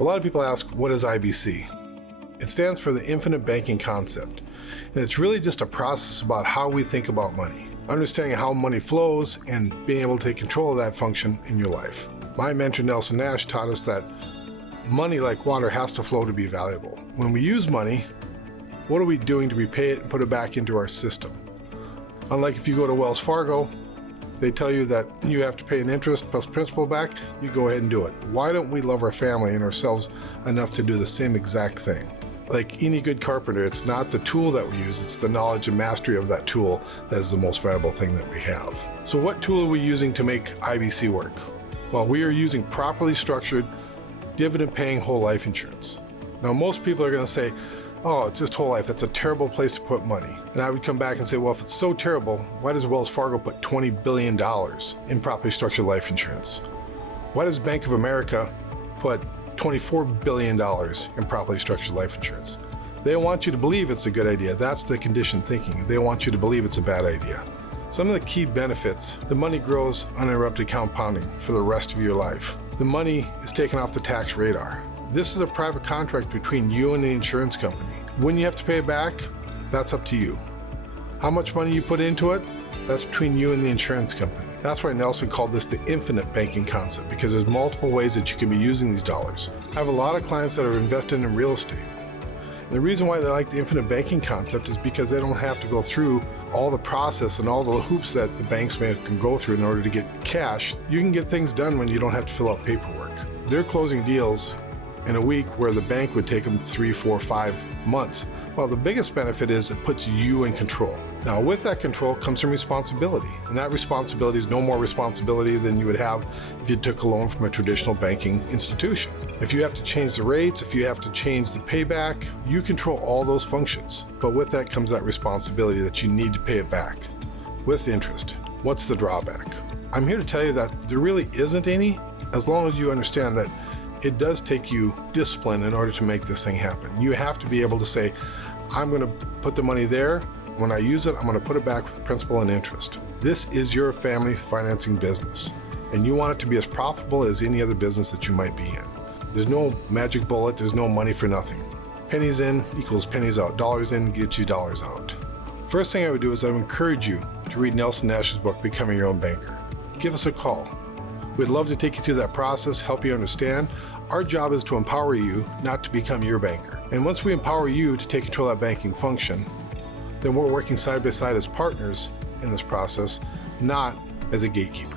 A lot of people ask, what is IBC? It stands for the infinite banking concept, and it's really just a process about how we think about money, understanding how money flows and being able to take control of that function in your life. My mentor Nelson Nash taught us that money, like water, has to flow to be valuable. When we use money, what are we doing to repay it and put it back into our system? Unlike if you go to Wells Fargo, they tell you that you have to pay an interest plus principal back, you go ahead and do it. Why don't we love our family and ourselves enough to do the same exact thing? Like any good carpenter, it's not the tool that we use, it's the knowledge and mastery of that tool that is the most valuable thing that we have. So what tool are we using to make IBC work? Well, we are using properly structured dividend-paying whole life insurance. Now, most people are going to say, oh, it's just whole life. That's a terrible place to put money. And I would come back and say, well, if it's so terrible, why does Wells Fargo put $20 billion in properly structured life insurance? Why does Bank of America put $24 billion in properly structured life insurance? They want you to believe it's a good idea. That's the conditioned thinking. They want you to believe it's a bad idea. Some of the key benefits: the money grows uninterrupted compounding for the rest of your life. The money is taken off the tax radar. This is a private contract between you and the insurance company. When you have to pay it back, that's up to you. How much money you put into it, that's between you and the insurance company. That's why Nelson called this the infinite banking concept, because there's multiple ways that you can be using these dollars. I have a lot of clients that are invested in real estate. And the reason why they like the infinite banking concept is because they don't have to go through all the process and all the hoops that the banks can go through in order to get cash. You can get things done when you don't have to fill out paperwork. They're closing deals in a week where the bank would take them 3, 4, 5 months. Well, the biggest benefit is it puts you in control. Now, with that control comes some responsibility, and that responsibility is no more responsibility than you would have if you took a loan from a traditional banking institution. If you have to change the rates, if you have to change the payback, you control all those functions. But with that comes that responsibility that you need to pay it back with interest. What's the drawback? I'm here to tell you that there really isn't any, as long as you understand that it does take you discipline in order to make this thing happen. You have to be able to say, I'm going to put the money there. When I use it, I'm going to put it back with principal and interest. This is your family financing business, and you want it to be as profitable as any other business that you might be in. There's no magic bullet. There's no money for nothing. Pennies in equals pennies out. Dollars in gets you dollars out. First thing I would do is I would encourage you to read Nelson Nash's book, Becoming Your Own Banker. Give us a call. We'd love to take you through that process, help you understand. Our job is to empower you, not to become your banker. And once we empower you to take control of that banking function, then we're working side by side as partners in this process, not as a gatekeeper.